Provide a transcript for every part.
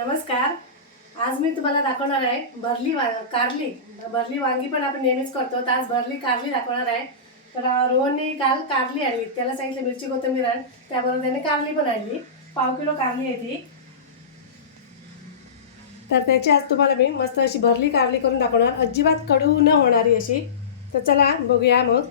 नमस्कार. आज मी तुम्हाला दाखवणार आहे भरली वांगी पण आपण नेहमीच करतो, तर आज भरली कारली दाखवणार आहे. तर रोहनने काल कारली आणली, त्याला सांगितलं मिरची कोथिंबीर आण, त्याबरोबर त्याने कारली पण आणली. 1/2 किलो कारली आहे ती. तर त्याची आज तुम्हाला मी मस्त अशी भरली कारली करून दाखवणार, अजिबात कडू न होणारी अशी. तर चला बघूया मग.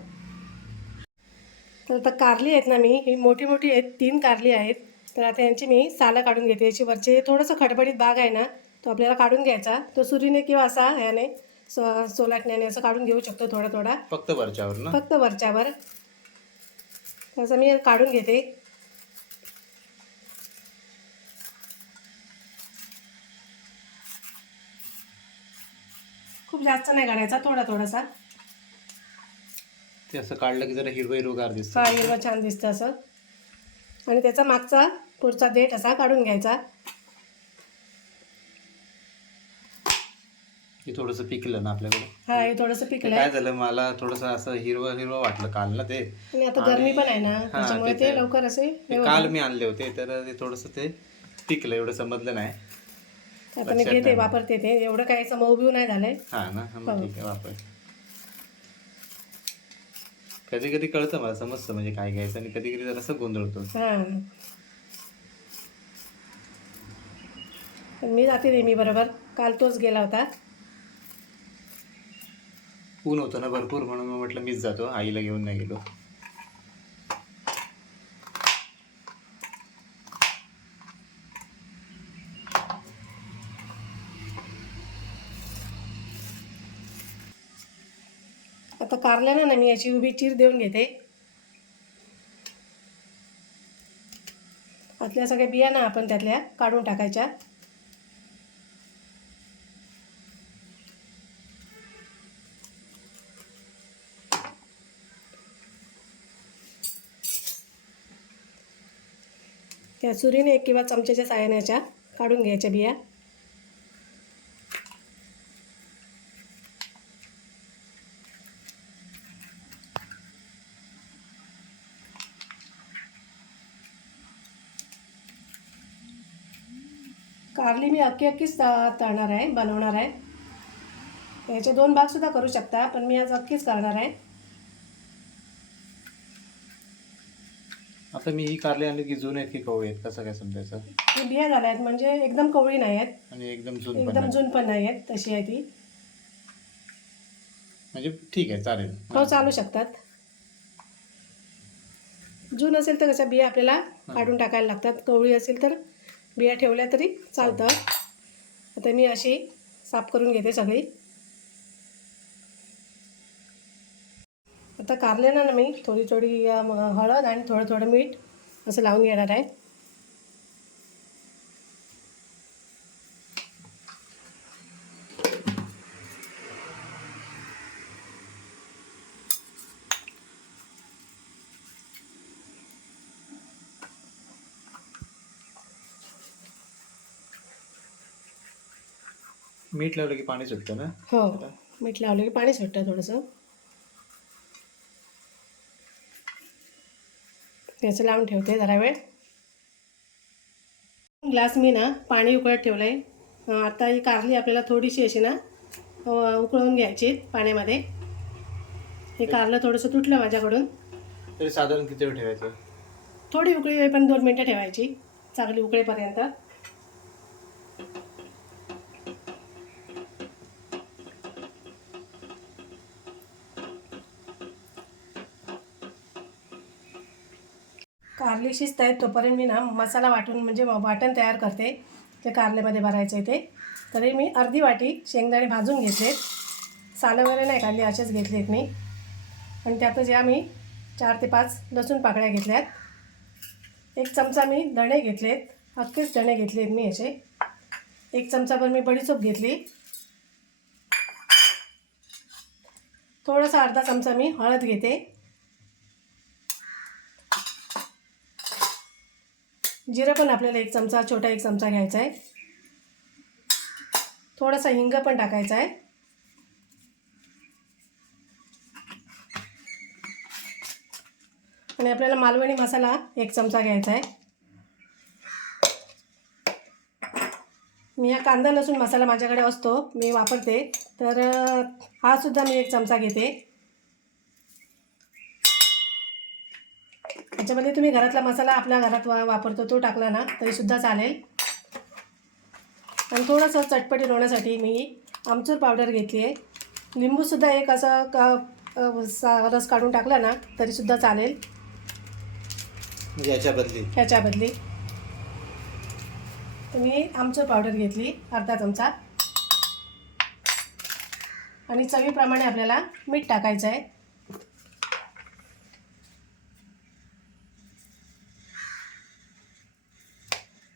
तर आता कारली आहेत ना, ही मोठी मोठी आहेत, 3 कारली आहेत. तर आता यांची मी सालं काढून घेते. याची वरचे थोडंसं खडबडीत भाग आहे ना, तो आपल्याला काढून घ्यायचा. तो सुरीने किंवा असा याने सोलाटण्याने असं काढून घेऊ शकतो थोडा थोडा. फक्त वरच्यावर ना? फक्त वरच्यावर. तसं मी काढून घेते. खूप जास्त नाही काढायचा, थोडा थोडासा. ते असं काढलं की जरा हिरवं हिरवगार दिसतं. हा, हिरवा छान दिसतं असं. आणि त्याचा मागचा पुढचा देठ असा काढून घ्यायचा. हे थोडंसं पिकलं ना आपल्याकडे. हा, हे थोडंसं पिकलं. काय झालं, मला थोडंसं असं हिरवं हिरवं वाटलं काल ना ते. आणि आता गरमी पण आहे ना, त्याच्यामुळे ते लवकर असे. काल मी आणले होते तर ते थोडंसं ते पिकलं, एवढं समजलं नाही. आता मी घेते, वापरते ते. एवढं काही असं मऊ नाही झालंय. हा ना, मग ठीक आहे, वापर. कधी कधी कळतं मला, समजतं म्हणजे काय घ्यायचं, आणि कधी कधी जरासं गोंधळतो. हा, मी जाते नेहमी बरोबर. काल तोच गेला होता. ऊन होतं ना भरपूर, म्हणून मी म्हटलं मीच जातो, आईला घेऊन नाही गेलो. आता कारल्यानं ना मी याची उभी चीर देऊन घेते. आतल्या सगळ्या बिया ना आपण त्यातल्या काढून टाकायच्या. त्या सुरीने किंवा चमच्याच्या साहाय्याने काढून घ्यायच्या बिया. कारली मी अख्खीच तळणार आहे, बनवणार आहे. याचे 2 भाग सुद्धा करू शकता, पण मी आज अख्खीच करणार आहे. आता मी ही कारली आणली की जून आहेत की कवळी आहेत, कसं काय समजायचं? ही बिया झाल्या आहेत, म्हणजे एकदम कवळी नाही आहेत आणि एकदम जून पण नाही आहेत, तशी आहे ती. म्हणजे ठीक आहे, चालेल. हो, चालू शकतात. जून असेल तर कशा बिया आपल्याला काढून टाकायला लागतात, कवळी असेल तर बिया ठेवल्या तरी चालतं. आता मी अशी साफ करून घेते सगळी. आता कारल्यानं ना मी थोडी थोडी हळद आणि थोडं थोडं मीठ असं लावून घेणार आहे. मीठ लावलं की पाणी सुटतं ना? हो, मीठ लावलं की पाणी सुटतं थोडंसं. त्याचं लावून ठेवते जरा वेळ. ग्लास मी ना पाणी उकळत ठेवलं आहे. आता ही कारली आपल्याला थोडीशी अशी ना उकळून घ्यायची पाण्यामध्ये. हे कारलं थोडंसं तुटलं माझ्याकडून. तरी साधारण किती वेळ ठेवायचं? थोडी उकळी पण 2 मिनटं ठेवायची, चांगली उकळेपर्यंत. कारली शिजत आहेत तोपर्यंत मी ना मसाला वाटून, म्हणजे वाटण तयार करते. ते कारल्यामध्ये भरायचं आहे ते. तरी मी अर्धी वाटी शेंगदाणे भाजून घेतलेत, सालं वगैरे नाही काढली, असेच घेतलेत मी. आणि त्यातच या मी 4 ते 5 लसूण पाकळ्या घेतल्यात. 1 चमचा मी धणे घेतलेत, अख्खेच धणे घेतलेत मी असे. 1 चमचाभर मी बडीशेप घेतली. थोडासा अर्धा चमचा मी हळद घेते. जिरं पण आपल्याला 1 चमचा, छोटा 1 चमचा घ्यायचा आहे. थोडासा हिंग पण टाकायचा आहे. आणि आपल्याला मालवणी मसाला 1 चमचा घ्यायचा आहे. मी हा कांदा लसूण मसाला माझ्याकडे असतो, मी वापरते. तर हा सुद्धा मी 1 चमचा घेते. त्याच्यामध्ये तुम्ही घरातला मसाला आपल्या घरात वापरतो तो टाकला ना तरीसुद्धा चालेल. आणि थोडंसं चटपटीत होण्यासाठी मी आमचूर पावडर घेतली आहे. लिंबूसुद्धा एक असा रस काढून टाकला ना तरीसुद्धा चालेल म्हणजे याच्या बदली. तर मी आमचूर पावडर घेतली अर्धा चमचा. आणि चवीप्रमाणे आपल्याला मीठ टाकायचं आहे.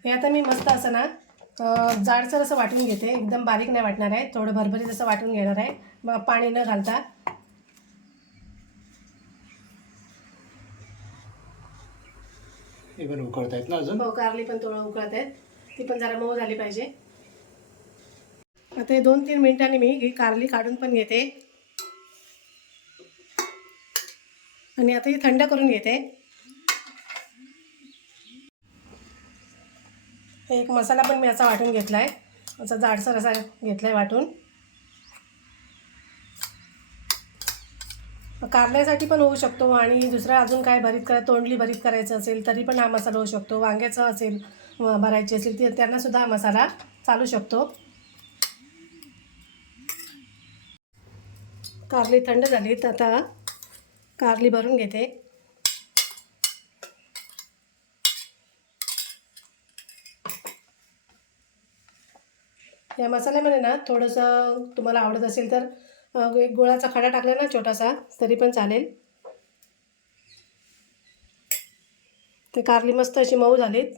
हे आता मी मस्त असं ना जाडसर असं वाटून घेते. एकदम बारीक नाही वाटणार आहे, थोडं भरभरीत असं वाटून घेणार आहे, मग पाणी न घालता. हे पण उकळत आहेत ना अजून? हो, कारली पण थोडं उकळत आहेत, ती पण जरा मऊ झाली पाहिजे. आता 2-3 मिनिटांनी मी ही कारली काढून पण घेते आणि आता ही थंड करून घेते. एक मसाला पण मी असा वाटून घेतला आहे, असा जाडसर असा घेतला आहे वाटून. कारल्यासाठी पण होऊ शकतो आणि दुसरा अजून काय तोंडली भरीत करायचं असेल तरी पण हा मसाला होऊ शकतो. वांग्याचं असेल भरायची असेल त्यांनासुद्धा हा मसाला चालू शकतो. कारली थंड झाली तर आता कारली भरून घेते. या मसाल्यामध्ये ना थोडंसं तुम्हाला आवडत असेल तर एक गुळाचा खडा टाकला ना छोटासा तरी पण चालेल. ते कारली मस्त अशी मऊ झालीत.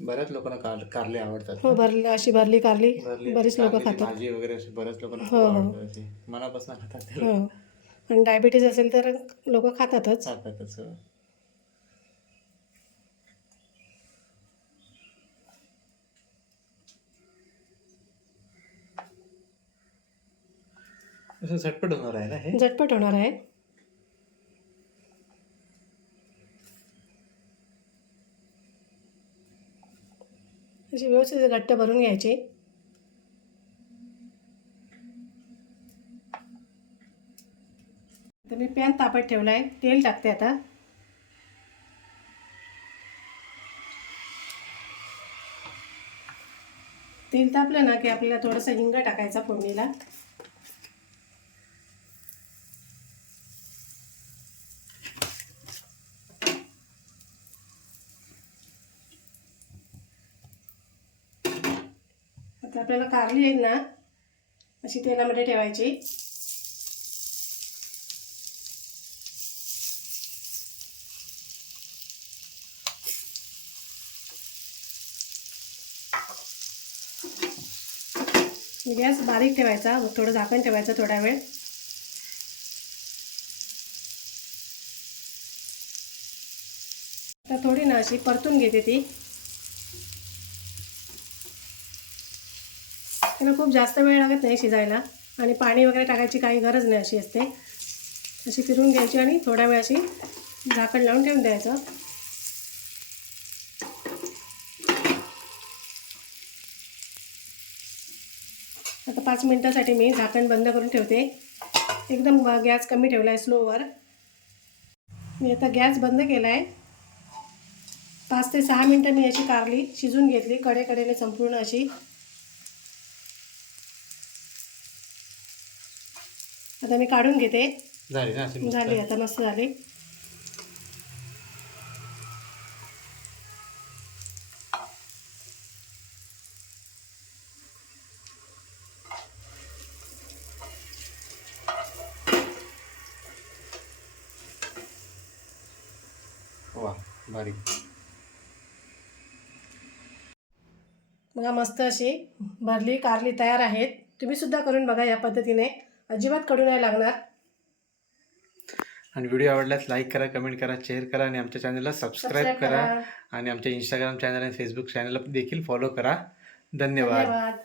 बऱ्याच लोकांना कारले आवडतात. हो, भरली कारली बरीच लोक खातात. भाजी वगैरे अशी बऱ्याच लोकांना हो, हो. आवडतात, अशी मनापासून खातात. हो, आणि डायबिटीज असेल तर लोक खातातच. असं झटपट होणार आहे ना हे? झटपट होणार आहे. अशी व्यवस्थित घट्ट भरून घ्यायची. तर मी पॅन तापत ठेवला आहे, तेल टाकते आता. तेल तापलं ना की आपल्याला थोडंसं हिंग टाकायचा फोडणीला. आता आपल्याला कारली आहे ना अशी तेलामध्ये ठेवायची. गॅस बारीक ठेवायचा, थोडं झाकण ठेवायचं थोडा वेळ. आता थोडी ना अशी परतून घेते ती. त्याला खूप जास्त वेळ लागत नाही शिजायला आणि पाणी वगैरे टाकायची काही गरज नाही, अशी असते. अशी फिरून घ्यायची आणि थोडा वेळ अशी झाकण लावून ठेवून द्यायचं. आता 5 मिनिटासाठी मी झाकण बंद करून ठेवते. एकदम गॅस कमी ठेवला आहे, स्लोवर. मी आता गॅस बंद केला आहे. 5 ते 6 मिनटं मी अशी कारली शिजून घेतली कडेकडेने संपूर्ण अशी. आता मी काढून घेते. झाली आता मस्त झाली. वा, बारीक. बघा मस्त अशी भरली कारली तयार आहेत. तुम्ही सुद्धा करून बघा या पद्धतीने, अजिबात कडू नाही लागणार. आणि व्हिडिओ आवडल्यास लाईक करा, कमेंट करा, शेअर करा आणि आमच्या चॅनलला सबस्क्राईब करा. आणि आमच्या इंस्टाग्राम चॅनल आणि फेसबुक चॅनलला देखील फॉलो करा. धन्यवाद.